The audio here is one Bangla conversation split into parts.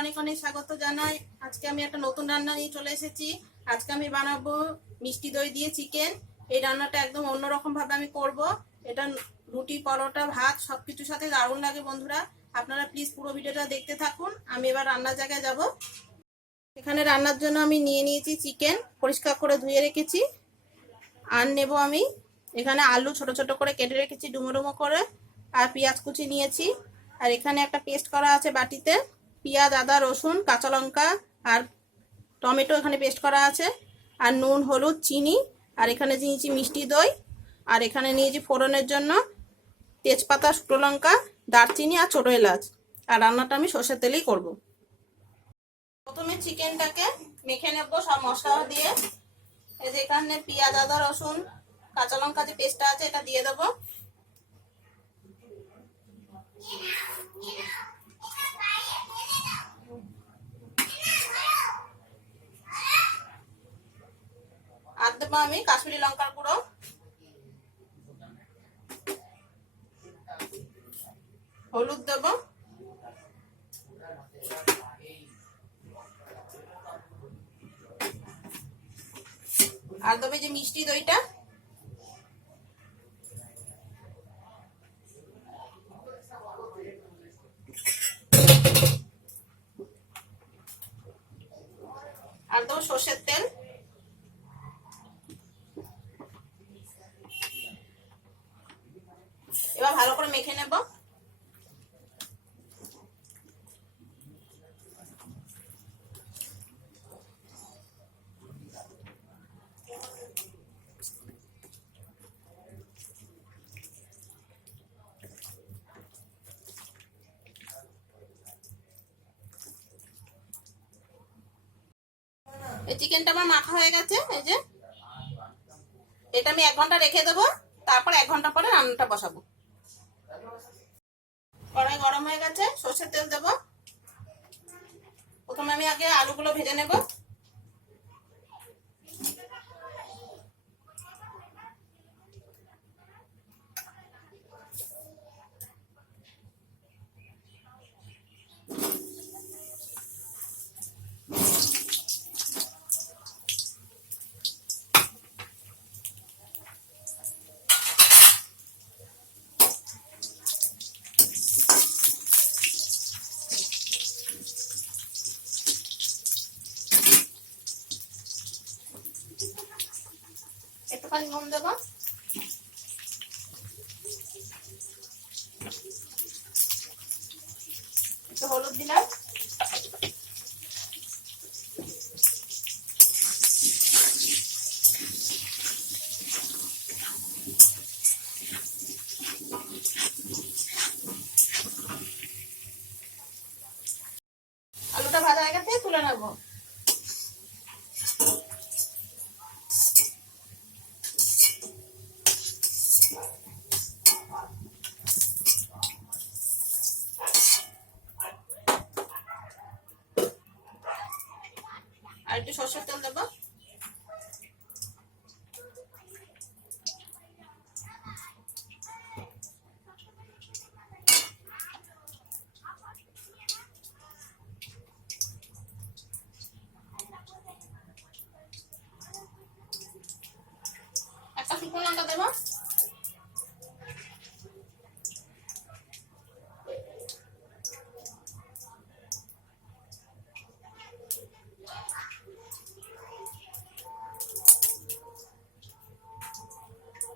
অনেক অনেক স্বাগত জানাই। আজকে আমি একটা নতুন রান্না নিয়ে চলে এসেছি। আজকে আমি বানাবো মিষ্টি দই দিয়ে চিকেন। এই রান্নাটা একদম অন্যরকম ভাবে আমি করব। এটা রুটি, পরোটা, ভাত সবকিছুর সাথে দারুণ লাগে বন্ধুরা। আপনারা প্লিজ পুরো ভিডিওটা দেখতে থাকুন। আমি এবার রান্নার জায়গায় যাব। এখানে রান্নার জন্য আমি নিয়ে নিয়েছি চিকেন, পরিষ্কার করে ধুয়ে রেখেছি। আর নেব আমি এখানে আলু ছোট ছোট করে কেটে রেখেছি ডুমো ডুমো করে, আর পেঁয়াজ কুচি নিয়েছি। আর এখানে একটা পেস্ট করা আছে বাটিতে, পেঁয়াজ, আদা, রসুন, কাঁচা লঙ্কা আর টমেটো এখানে পেস্ট করা আছে। আর নুন, হলুদ, চিনি। আর এখানে নিয়েছি মিষ্টি দই। আর এখানে নিয়েছি ফোড়নের জন্য তেজপাতা, শুকনো লঙ্কা, দারচিনি আর ছোটো এলাচ। আর রান্নাটা আমি সর্ষের তেলেই করব। প্রথমে চিকেনটাকে মেখে নেব সব মশলা দিয়ে। এই যে এখানে পেঁয়াজ, আদা, রসুন, কাঁচা লঙ্কা যে পেস্টটা আছে এটা দিয়ে দেবো। আর দেবো আমি কাশ্মীরি লঙ্কার গুঁড়ো, হলুদ দেবো, আর দেবো যে মিষ্টি দইটা, আর দেবো সর্ষের তেল। এবার ভালো করে মেখে নেব। এই চিকেনটা আমার মাখা হয়ে গেছে। এই যে এটা আমি 1 ঘন্টা রেখে দেবো, তারপর 1 ঘন্টা পরে রান্নাটা বসাবো। কড়াই গরম হয়ে গেছে, সর্ষের তেল দেবো। প্রথমে আমি আগে আলুগুলো ভেজে নেব। একটুখানি নুন দেবো, একটু হলুদ দিলাম, আলুটা ভাজা হয়ে গেছে, তুলে নেবো। আর একটু সরষের তেল দেবো। একটা শুকনো লঙ্কা দেবো।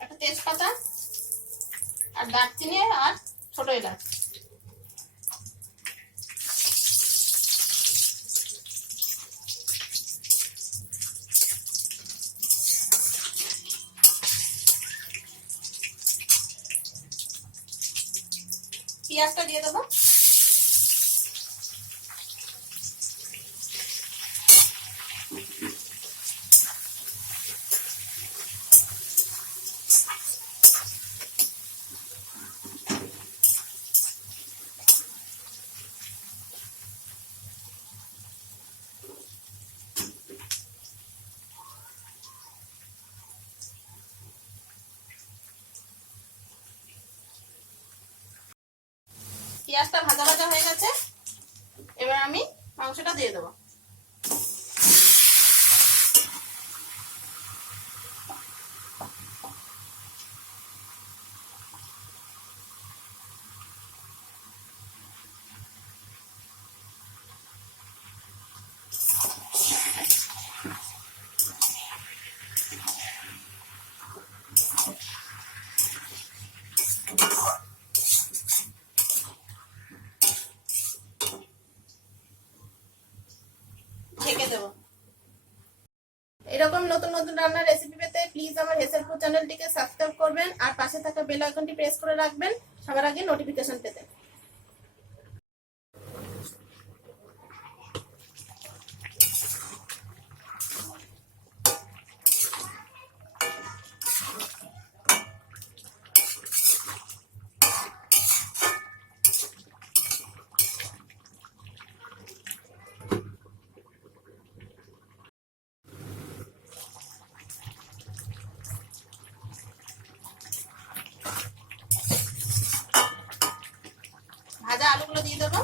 একটা তেজপাতা আর দারচিনি আর ছোট এলাচ। পেঁয়াজটা দিয়ে দেবো। পেঁয়াজটা ভাজা ভাজা হয়ে গেছে। এবার আমি মাংসটা দিয়ে দেবো। ঢেকে দেবো। এরকম নতুন নতুন রান্নার রেসিপি পেতে প্লিজ আমার হেসেল ফুড চ্যানেলটিকে সাবস্ক্রাইব করবেন আর পাশে থাকা বেল আইকনটি প্রেস করে রাখবেন সবার আগে নোটিফিকেশন পেতে। ভাজা আলুগুলো দিয়ে দেবো।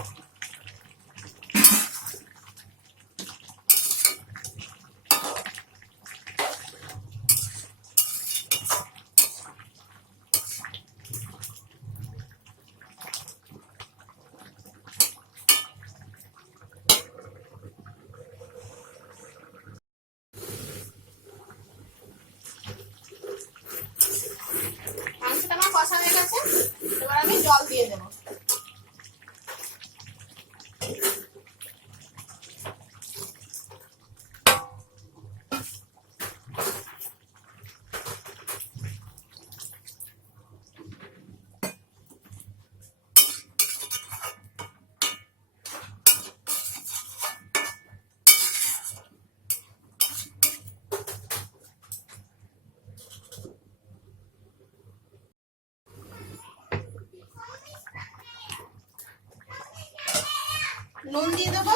মাংসটা আমার কষা হয়ে গেছে, এবার আমি জল দিয়ে দেবো। নুন দিয়ে দেবো।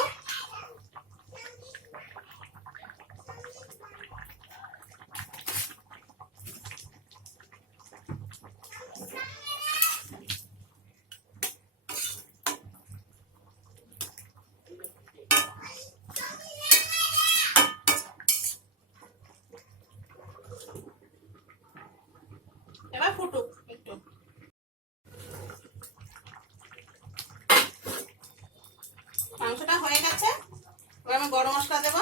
এবার ফুটুক একটু। মাংসটা হয়ে গেছে, এবার আমি গরম মশলা দেবো।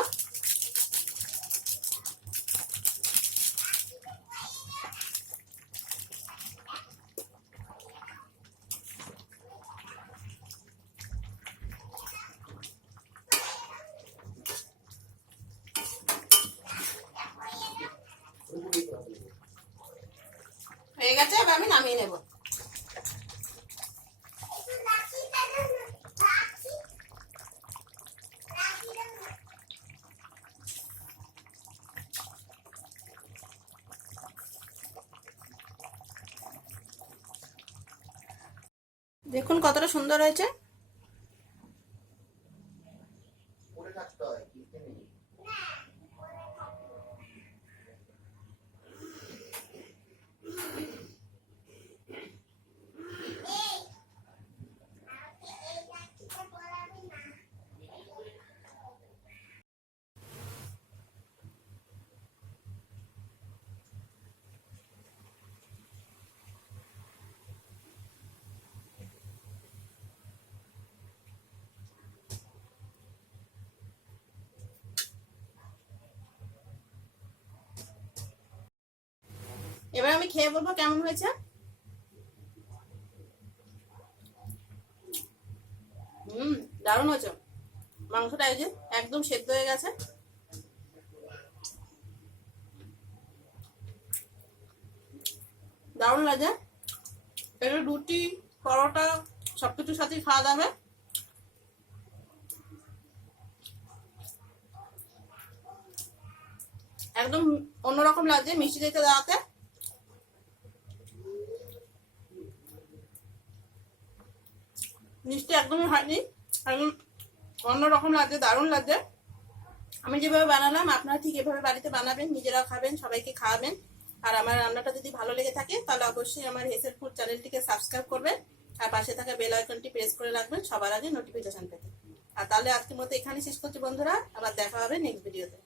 হয়ে গেছে, এবার আমি নামিয়ে নেব। দেখুন কতটা সুন্দর হয়েছে। এবার আমি খেয়ে বলবো কেমন হয়েছে। দারুণ হয়েছে। মাংসটা এই যে একদম সেদ্ধ হয়ে গেছে। দারুণ লাগে। এটা রুটি পরোটা সবকিছুর সাথে খাওয়া যাবে। একদম অন্যরকম লাগছে মিষ্টি দিতে দেওয়াতে। মিষ্টি একদমই হয়নি, একদম অন্যরকম লাগছে, দারুণ লাগছে। আমি যেভাবে বানালাম আপনারা ঠিক এভাবে বাড়িতে বানাবেন, নিজেরাও খাবেন, সবাইকে খাওয়াবেন। আর আমার রান্নাটা যদি ভালো লেগে থাকে তাহলে অবশ্যই আমার হেসেল ফুড চ্যানেলটিকে সাবস্ক্রাইব করবেন আর পাশে থাকা বেল আইকনটি প্রেস করে রাখবেন সবার আগে নোটিফিকেশন পেতে। আর তাহলে আজকের মতো এখানে শেষ করছি বন্ধুরা, আবার দেখা হবে নেক্সট ভিডিওতে।